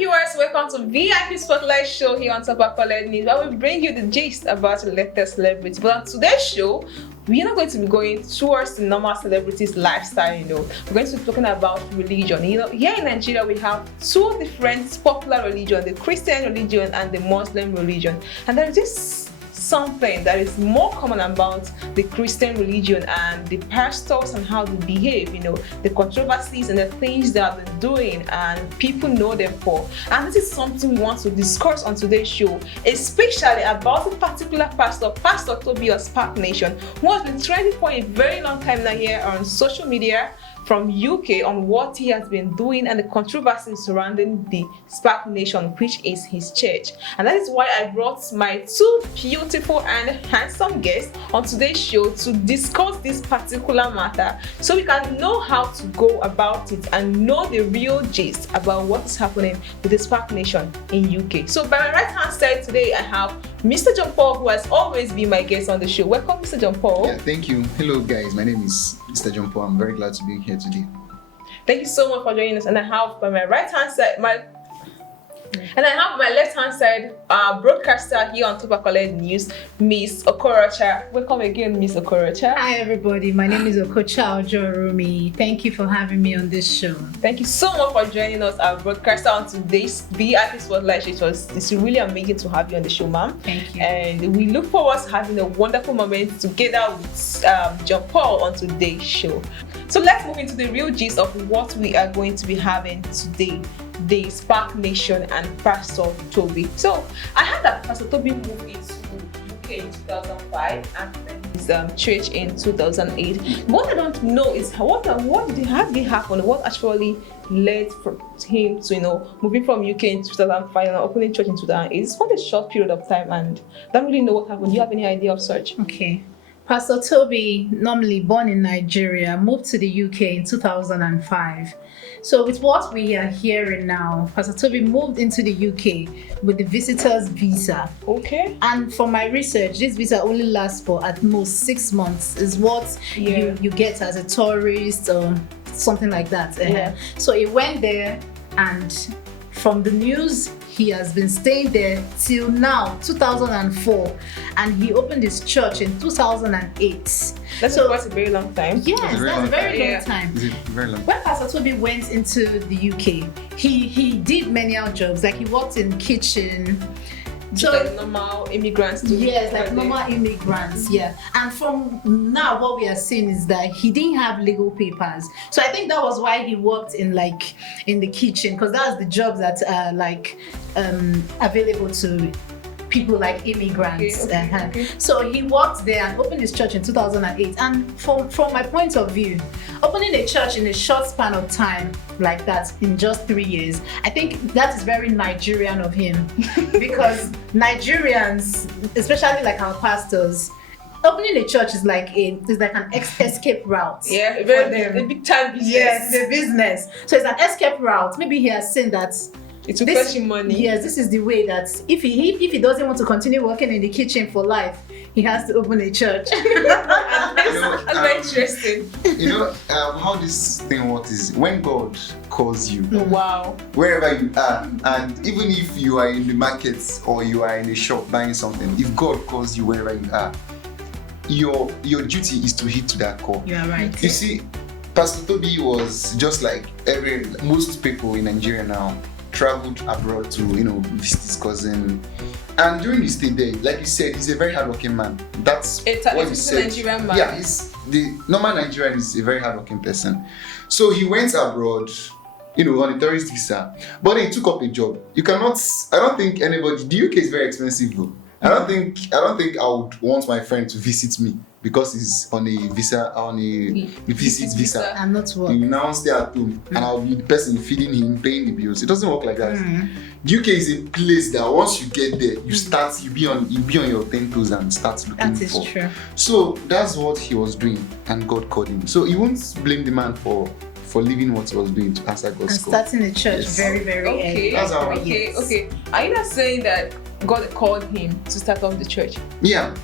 viewers, welcome to VIP Spotlight Show here on top of Accolade News, where we bring you the gist about the latest celebrities. But on today's show, we are not going to be going towards the normal celebrities' lifestyle, We're going to be talking about religion. Here in Nigeria, we have two different popular religions, the Christian religion and the Muslim religion. And there is this something that is more common about the Christian religion and the pastors and how they behave, the controversies and the things that they're doing and people know them for. And this is something we want to discuss on today's show, especially about a particular pastor, Pastor Tobi of Spark Nation, who has been trending for a very long time now here on social media from UK on what he has been doing and the controversies surrounding the Spark Nation, which is his church. And that is why I brought my two beautiful and handsome guests on today's show to discuss this particular matter so we can know how to go about it and know the real gist about what is happening with the Spark Nation in UK. So by my right hand side today, I have Mr. John Paul, who has always been my guest on the show. Welcome, Mr. John Paul. Yeah, thank you. Hello, guys. My name is Mr. John Paul. I'm very glad to be here today. Thank you so much for joining us. And I have by my right hand side, and I have my left hand side, broadcaster here on Top Accolade News, Miss Okorocha. Welcome again, Miss Okorocha. Hi, everybody. My name is Okocha Ojorumi. Thank you for having me on this show. Thank you so much for joining us, our broadcaster, on today's VIP Spotlight. It's really amazing to have you on the show, ma'am. Thank you. And we look forward to having a wonderful moment together with John Paul on today's show. So let's move into the real gist of what we are going to be having today. The Spark Nation and Pastor Tobi. So I heard that Pastor Tobi moved into UK in 2005 and then his church in 2008. What I don't know is what did happen? What actually led him to moving from UK in 2005 and opening church in 2008? It's for a short period of time and I don't really know what happened. Do you have any idea of such? Okay. Pastor Tobi, normally born in Nigeria, moved to the UK in 2005. So with what we are hearing now, Pastor Tobi moved into the UK with the visitor's visa. Okay. And for my research, this visa only lasts for at most 6 months, is what you get as a tourist or something like that. Yeah. So he went there, and from the news, he has been staying there till now, 2004, and he opened his church in 2008. That's a very long time. Yes, that's a very long time. Very long. When Pastor Tobi went into the UK, he did many other jobs. Like he worked in kitchen. So like normal immigrants do. Yes, like normal immigrants, yeah. And from now, what we are seeing is that he didn't have legal papers. So I think that was why he worked in the kitchen, because that's the jobs that are available to people like immigrants. Okay. So he worked there and opened his church in 2008. And from my point of view, opening a church in a short span of time like that in just 3 years, I think that is very Nigerian of him. Because Nigerians, especially like our pastors, opening a church is like an escape route. Yeah, a big time business. Yes, it's a business. So it's an escape route. Maybe he has seen that it will fetch him money. Yes, this is the way that if he doesn't want to continue working in the kitchen for life, he has to open a church. That's very interesting. How this thing works is when God calls you, wow, wherever you are, and even if you are in the market or you are in a shop buying something, if God calls you wherever you are, your duty is to heed to that call. You are right. You see, Pastor Tobi was just like most people in Nigeria now, traveled abroad to visit his cousin, and during his stay there, like you said, he's a very hardworking man. That's what he said. Nigerian man. Yeah, the normal Nigerian is a very hardworking person. So he went abroad, on a tourist visa, but then he took up a job. I don't think anybody. The UK is very expensive though. I don't think I would want my friend to visit me because he's on a visa, visit visa. And not work. He will now stay at home and I'll be the person feeding him, paying the bills. It doesn't work like that. The UK is a place that once you get there, you be on your 10 toes and start looking for. That is true. So that's what he was doing, and God called him. So he won't blame the man for leaving what he was doing to answer God's call. And starting the church very, very early. That's how Okay. Are you not saying that God called him to start off the church? Yeah.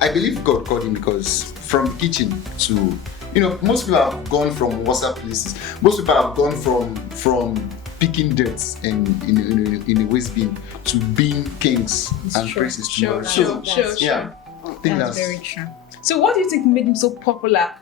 I believe God called him because from kitchen to, most people have gone from WhatsApp places. Most people have gone from picking dirt in a waste bin to being kings and princes tomorrow. Sure. Yeah, I think That's very true. So what do you think made him so popular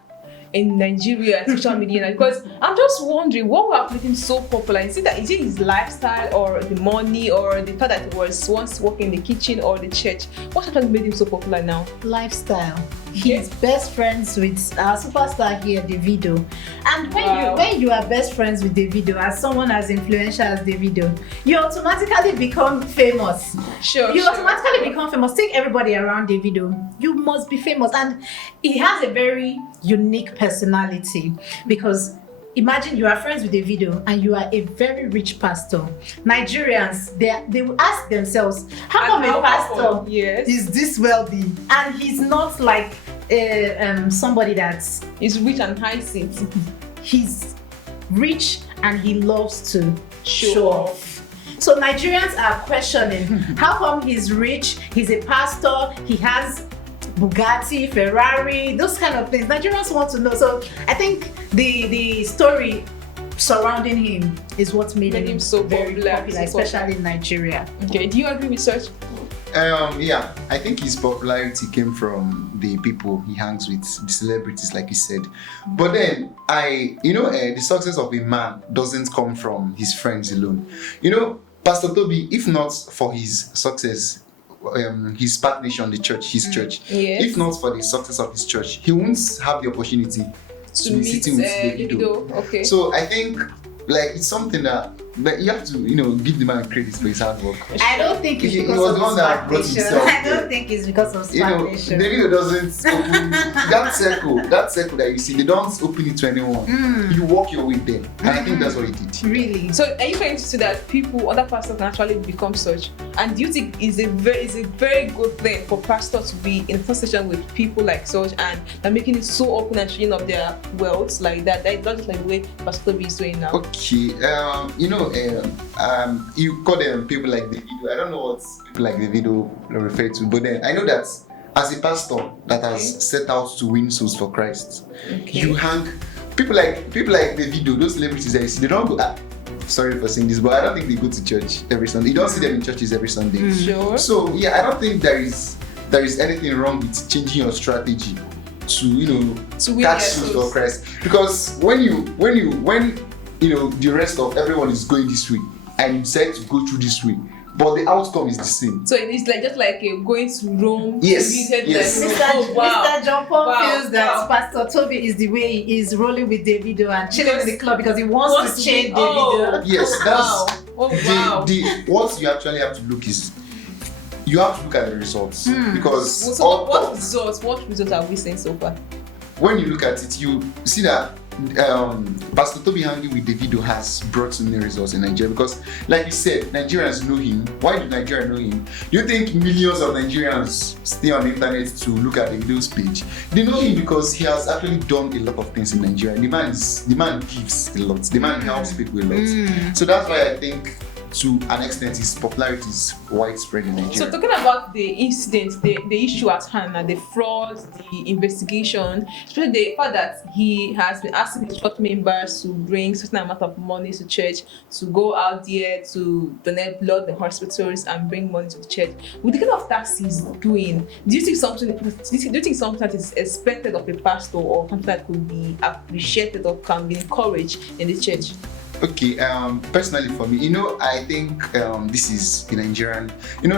in Nigeria, social media? Because I'm just wondering what would have made him so popular. Is it his lifestyle, or the money, or the fact that he was once working in the kitchen, or the church? What actually made him so popular now? Lifestyle. He's best friends with our superstar here, Davido. And when you are best friends with Davido, as someone as influential as Davido, you automatically become famous. You automatically become famous. Take everybody around Davido. You must be famous. And he has a very unique personality, because imagine you are friends with Davido and you are a very rich pastor. Nigerians, they will ask themselves, how come a pastor is this wealthy and he's not like somebody that's rich and high seat? He's rich and he loves to show off. So Nigerians are questioning, how come he's rich, he's a pastor, he has Bugatti, Ferrari, those kind of things. Nigerians want to know. So I think the story surrounding him is what made him so very popular, especially in Nigeria. Okay, do you agree with such? Yeah, I think his popularity came from the people he hangs with, the celebrities, like you said. But then the success of a man doesn't come from his friends alone. Pastor Tobi, if not for his success, his partnership, the church, his church. Yes. If not for the success of his church, he won't have the opportunity to be sitting with Davido. Okay. So I think it's something that you have to give the man credit for his hard work. I don't think it's because was of the one that brought his himself. I don't think it's because of stagnation. Davido doesn't open that circle that you see. They don't open it to anyone. You walk your way there, and I think that's what he did. Really. So are you trying to say that other pastors can actually become such? And do you think it's a very good thing for pastors to be in conversation with people like such, and they're making it so open and showing up their wealth like that? That's not just like the way Pastor Tobi is doing now. Okay, you call them people like Davido. I don't know what people like Davido refer to, but then I know that as a pastor that has set out to win souls for Christ, you hang people like Davido, those celebrities that you see. They don't go. Sorry for saying this, but I don't think they go to church every Sunday. You don't see them in churches every Sunday. Sure. So yeah, I don't think there is anything wrong with changing your strategy to catch souls for Christ. Because when the rest of everyone is going this way and you decide to go through this way, but the outcome is the same. So it's just like going to Rome. Yes. Mr. John Paul feels that Pastor Tobi is the way he is rolling with Davido and chilling in the club because he wants to change Davido. Yes, that's what you actually have to look is. You have to look at the results because what results are we seeing so far? When you look at it, you see that Pastor Tobi hanging with Davido has brought so many results in Nigeria because, like you said, Nigerians know him. Why do Nigerians know him? You think millions of Nigerians stay on the internet to look at Davido's page? They know him because he has actually done a lot of things in Nigeria. The man gives a lot. The man helps people a lot. So that's why I think, to an extent, his popularity is widespread in Nigeria. So talking about the incident, the issue at hand, and the fraud, the investigation, especially the fact that he has been asking his church members to bring certain amount of money to church, to go out there to donate blood in hospitals and bring money to the church. With the kind of tax he's doing, do you think something that is expected of a pastor, or something that could be appreciated or can be encouraged in the church? Okay, personally for me, I think this is the Nigerians, the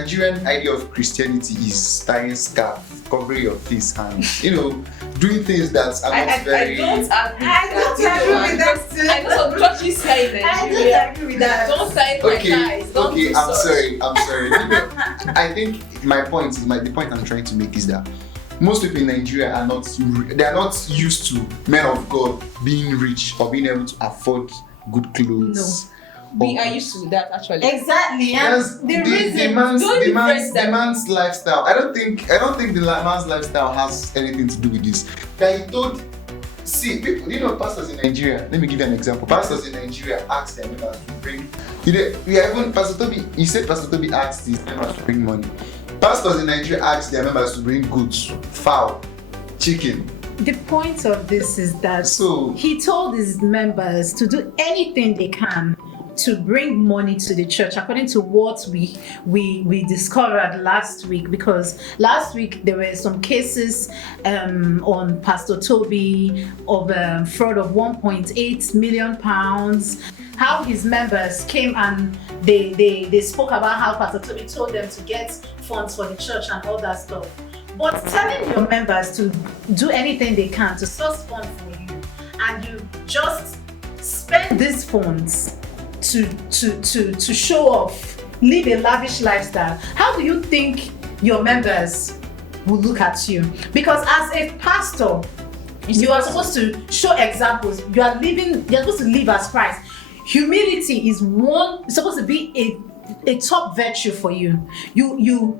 Nigerian idea of Christianity is tying scarf, covering your face, hands, doing things that are not very... I don't agree with that too. I know some churches here in Nigeria. I don't agree with that. Don't tie my ties. Okay, I'm sorry. I think the point I'm trying to make is that most people in Nigeria are not used to men of God being rich or being able to afford good clothes. No. We are used to that actually. Exactly. And the man's lifestyle. I don't think the man's lifestyle has anything to do with this. People, pastors in Nigeria, let me give you an example. Pastors in Nigeria ask their members to bring. Pastor Tobi, he said Pastor Tobi asked his members to bring money. Pastors in Nigeria ask their members to bring goods, fowl, chicken, the point of this is that So- he told his members to do anything they can to bring money to the church, according to what we discovered last week. Because last week there were some cases on Pastor Tobi of fraud of 1.8 million pounds. How his members came and they spoke about how Pastor Tobi told them to get funds for the church and all that stuff. But telling your members to do anything they can to source funds for you, and you just spend these funds to show off, live a lavish lifestyle, how do you think your members will look at you? Because as a pastor, you are supposed to show examples. You're supposed to live as Christ. Humility is supposed to be a top virtue for you. You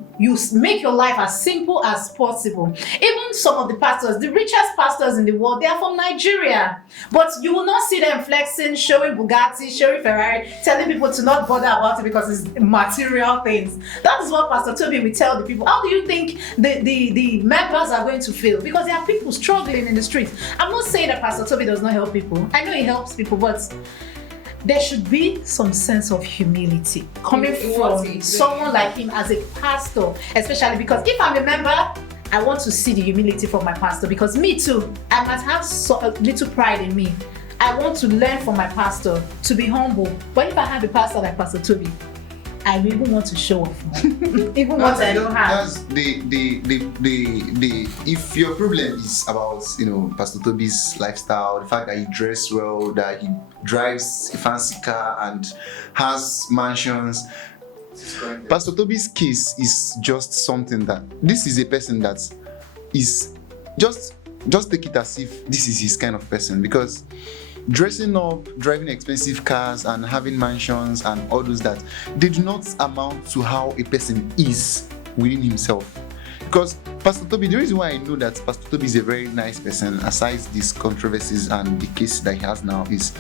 make your life as simple as possible. Even some of the pastors, the richest pastors in the world, they are from Nigeria. But you will not see them flexing, showing Bugatti, showing Ferrari, telling people to not bother about it because it's material things. That is what Pastor Tobi will tell the people. How do you think the members are going to feel? Because there are people struggling in the streets. I'm not saying that Pastor Tobi does not help people. I know he helps people, but there should be some sense of humility coming from someone like him as a pastor, especially because if I'm a member, I want to see the humility from my pastor, because me too, I must have a little pride in me. I want to learn from my pastor to be humble. But if I have a pastor like Pastor Tobi, I even want to show off more. Even what I don't have. That's if your problem is about, Pastor Tobi's lifestyle, the fact that he dressed well, that he drives a fancy car and has mansions, Pastor Tobi's case is just something that this is a person that is just take it as if this is his kind of person, because dressing up, driving expensive cars and having mansions and all those that, they do not amount to how a person is within himself. Because Pastor Tobi, the reason why I know that Pastor Tobi is a very nice person, aside these controversies and the case that he has now, is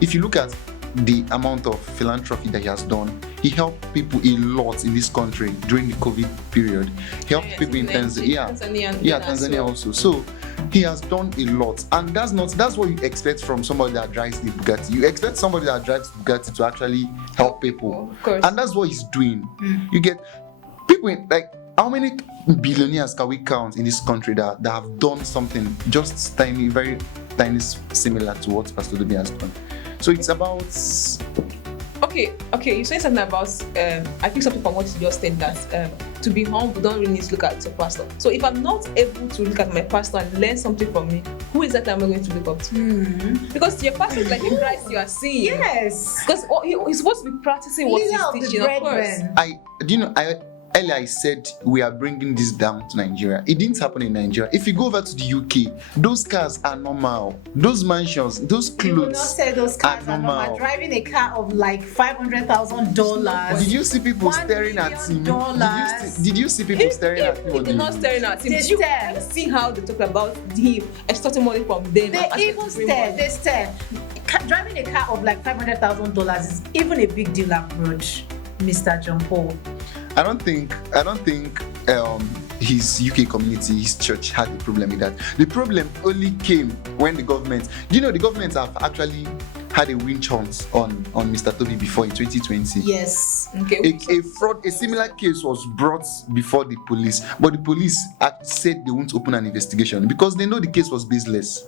if you look at the amount of philanthropy that he has done, he helped people a lot in this country during the COVID period. He helped people in Tanzania also. So he has done a lot, and that's what you expect from somebody that drives the Bugatti. You expect somebody that drives Bugatti to actually help people, of course. And that's what he's doing. You get people like, how many billionaires can we count in this country that have done something just tiny, very tiny, similar to what Pastor Tobi has done? So it's about. Okay. You said something about. I think some people want to just think that to be humble, don't really need to look at your pastor. So if I'm not able to look at my pastor and learn something from me, who is that I'm going to look up to? Because your pastor is like a Christ you are seeing. Yes. Because he's supposed to be practicing what he's teaching, of course. Earlier I said we are bringing this down to Nigeria. It didn't happen in Nigeria. If you go over to the UK, those cars are normal. Those mansions, those clothes. You will not say those cars are normal. Driving a car of like $500,000. Did you see people staring at him? Did you see people staring at him? If they're not staring at him, did you see how they talk about him extorting money from them? They even stare. They stare. Driving a car of like $500,000 is even a big deal abroad, Mr. John Paul. I don't think his UK community, his church had a problem with that. The problem only came when the government have actually had a witch hunt on Mr. Tobi before in 2020. Yes. Okay. A similar case was brought before the police, but the police said they won't open an investigation because they know the case was baseless.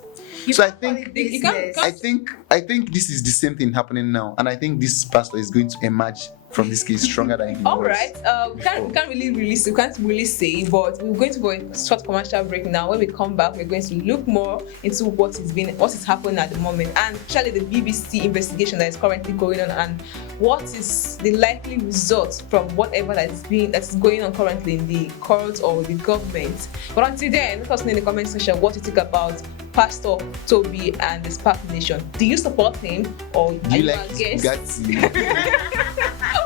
I think this is the same thing happening now, and I think this pastor is going to emerge from this case stronger than he All was. right. We can't really say, but we're going to go a short commercial break now. When we come back, we're going to look more into what is happening at the moment, and actually the BBC investigation that is currently going on, and what is the likely result from whatever that is going on currently in the court or the government. But until then, let us know in the comment section what you think about Pastor Tobi and the Spark Nation. Do you support him, or are you against?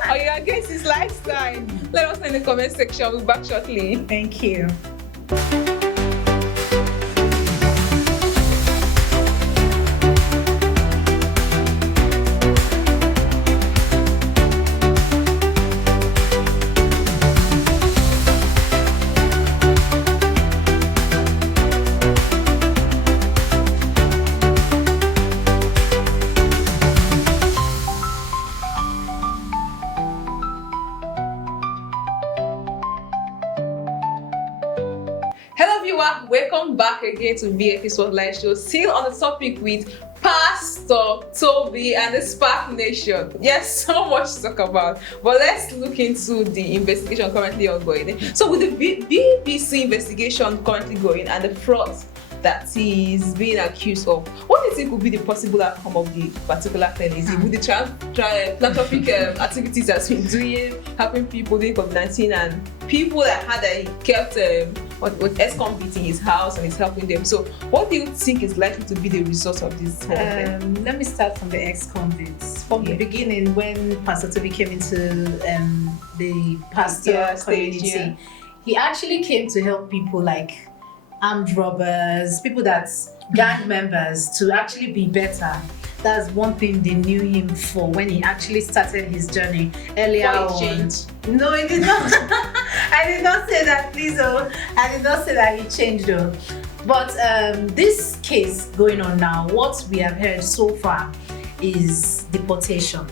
Are you against his lifestyle? Let us know in the comment section. We'll be back shortly. Thank you. viewer, welcome back again to VFA Spotlight Show. Still on the topic with Pastor Tobi and the Spark Nation. Yes, so much to talk about. But let's look into the investigation currently ongoing. So with the BBC investigation currently going and the fraud that he's being accused of, what do you think would be the possible outcome of the particular thing? Is it with the philanthropic activities that's been doing, helping people during COVID-19 and people that had kept with ex-convicts in his house and is helping them? So what do you think is likely to be the result of this whole thing? Let me start from the ex-convicts. From the beginning, when Pastor Tobi came into the pastor community, he actually came to help people like armed robbers, people that's gang members, to actually be better. That's one thing they knew him for when he actually started his journey earlier on. No, he did not. I did not say that, please. I did not say that he changed though. But this case going on now, what we have heard so far is deportation.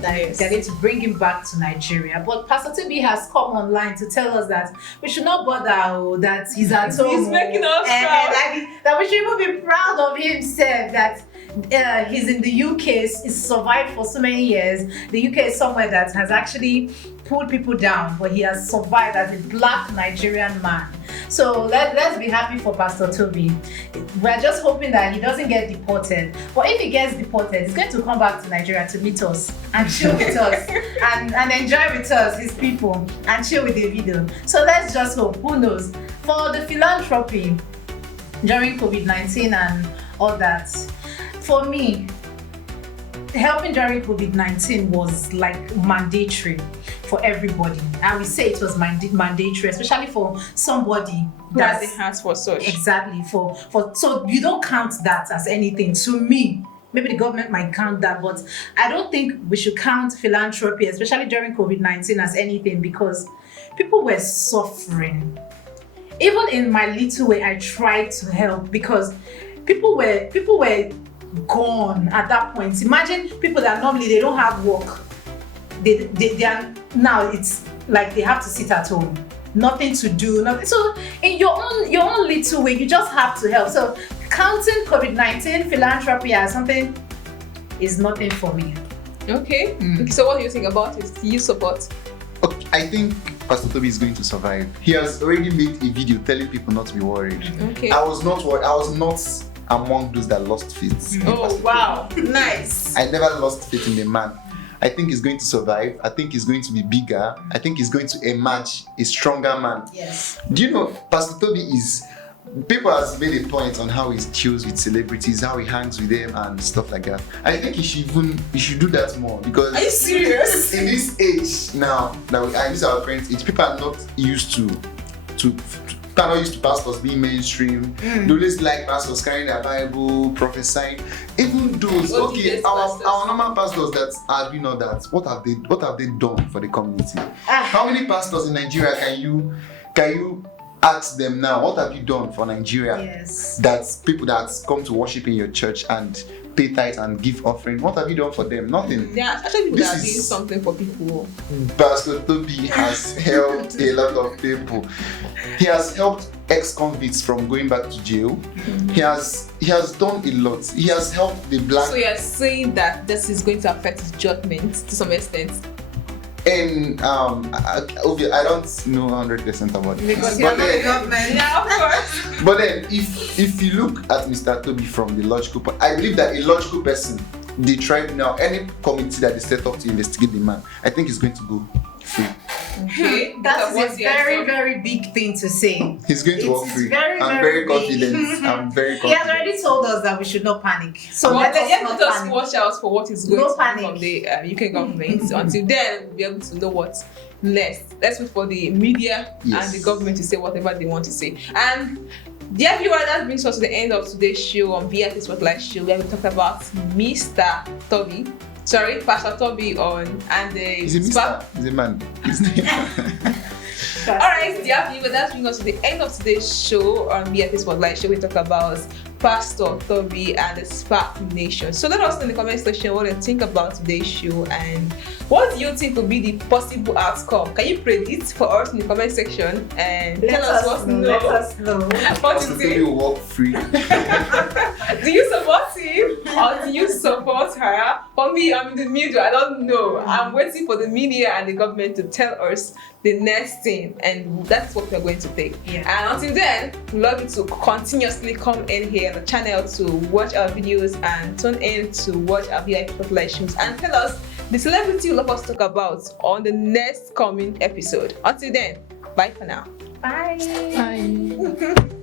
They're going to bring him back to Nigeria. But Pastor Tobi has come online to tell us that we should not bother, that he's at home. He's making us proud. That we should even be proud of himself, that he's in the UK, he's survived for so many years. The UK is somewhere that has actually pulled people down, but he has survived as a black Nigerian man. So let's be happy for Pastor Tobi. We're just hoping that he doesn't get deported. But if he gets deported, he's going to come back to Nigeria to meet us and chill with us and enjoy with us, his people, and chill with Davido. So let's just hope. Who knows? For the philanthropy during COVID-19 and all that, for me, helping during COVID-19 was like mandatory for everybody. I would say it was mandatory, especially for somebody that has a heart for such. Exactly. So you don't count that as anything. To me, maybe the government might count that, but I don't think we should count philanthropy, especially during COVID-19, as anything, because people were suffering. Even in my little way, I tried to help because people were gone at that point. Imagine people that normally they don't have work. They are now, it's like they have to sit at home, nothing to do, nothing. So in your own little way, you just have to help. So counting COVID-19 philanthropy as something is nothing for me. Okay. So what do you think about it? Do you support? Okay, I think Pastor Tobi is going to survive. He has already made a video telling people not to be worried. Okay. I was not worried. I was not among those that lost faith. Oh wow, nice. I never lost faith in the man. I think he's going to survive. I think he's going to be bigger. I think he's going to emerge a stronger man. Yes. Do you know, Pastor Tobi is, people has made a point on how he chills with celebrities, how he hangs with them and stuff like that. I think he should do that more, because are you serious? In this age now, that this is our parents' age, people are not used to pastors being mainstream. They always like pastors carrying their Bible, prophesying. Even those, our normal pastors that are doing all that, what have they done for the community? How many pastors in Nigeria can you ask them now, what have you done for Nigeria? Yes. That's people that come to worship in your church and pay tithes and give offering. What have you done for them? Nothing. Yeah, actually people that are doing something for people. Pastor Tobi has helped a lot of people. He has helped ex-convicts from going back to jail. He has done a lot. He has helped the black. So you're saying that this is going to affect his judgment to some extent? And I don't know 100% about it. Because you're not the government. Yeah, of course. But then, if you look at Mr. Tobi from the logical point, I believe that a logical person, the tribunal, any committee that is set up to investigate the man, I think is going to go free. Okay, that is a very, very big thing to say. He's going to walk free. I'm very confident. I'm very confident. He has already told us that we should not panic. So let us watch out for what is going to happen from the UK government. Until then, we'll be able to know what's next. Let's wait for the media and the government to say whatever they want to say. And dear viewer, that brings us to the end of today's show on VIP Spotlight Show, where we talked about Mr. Tobi. Sorry, Pastor Tobi he's a man. His name. Alright, dear viewer, that brings us to the end of today's show on VIP Spotlight Show. We talk about Pastor Tobi and the Spark Nation. So let us know in the comment section what you think about today's show and what do you think will be the possible outcome. Can you predict for us in the comment section and tell us what no. Let us know. What Pastor you Tobi think? will walk free. Do you support him or do you support her? For me, I'm in the middle. I don't know. I'm waiting for the media and the government to tell us the next thing, and that's what we're going to take. Yeah. And until then, we love you to continuously come in here on the channel to watch our videos and tune in to watch our VIP spotlight shows and tell us the celebrity you love us talk about on the next coming episode. Until then, bye for now. Bye. Bye.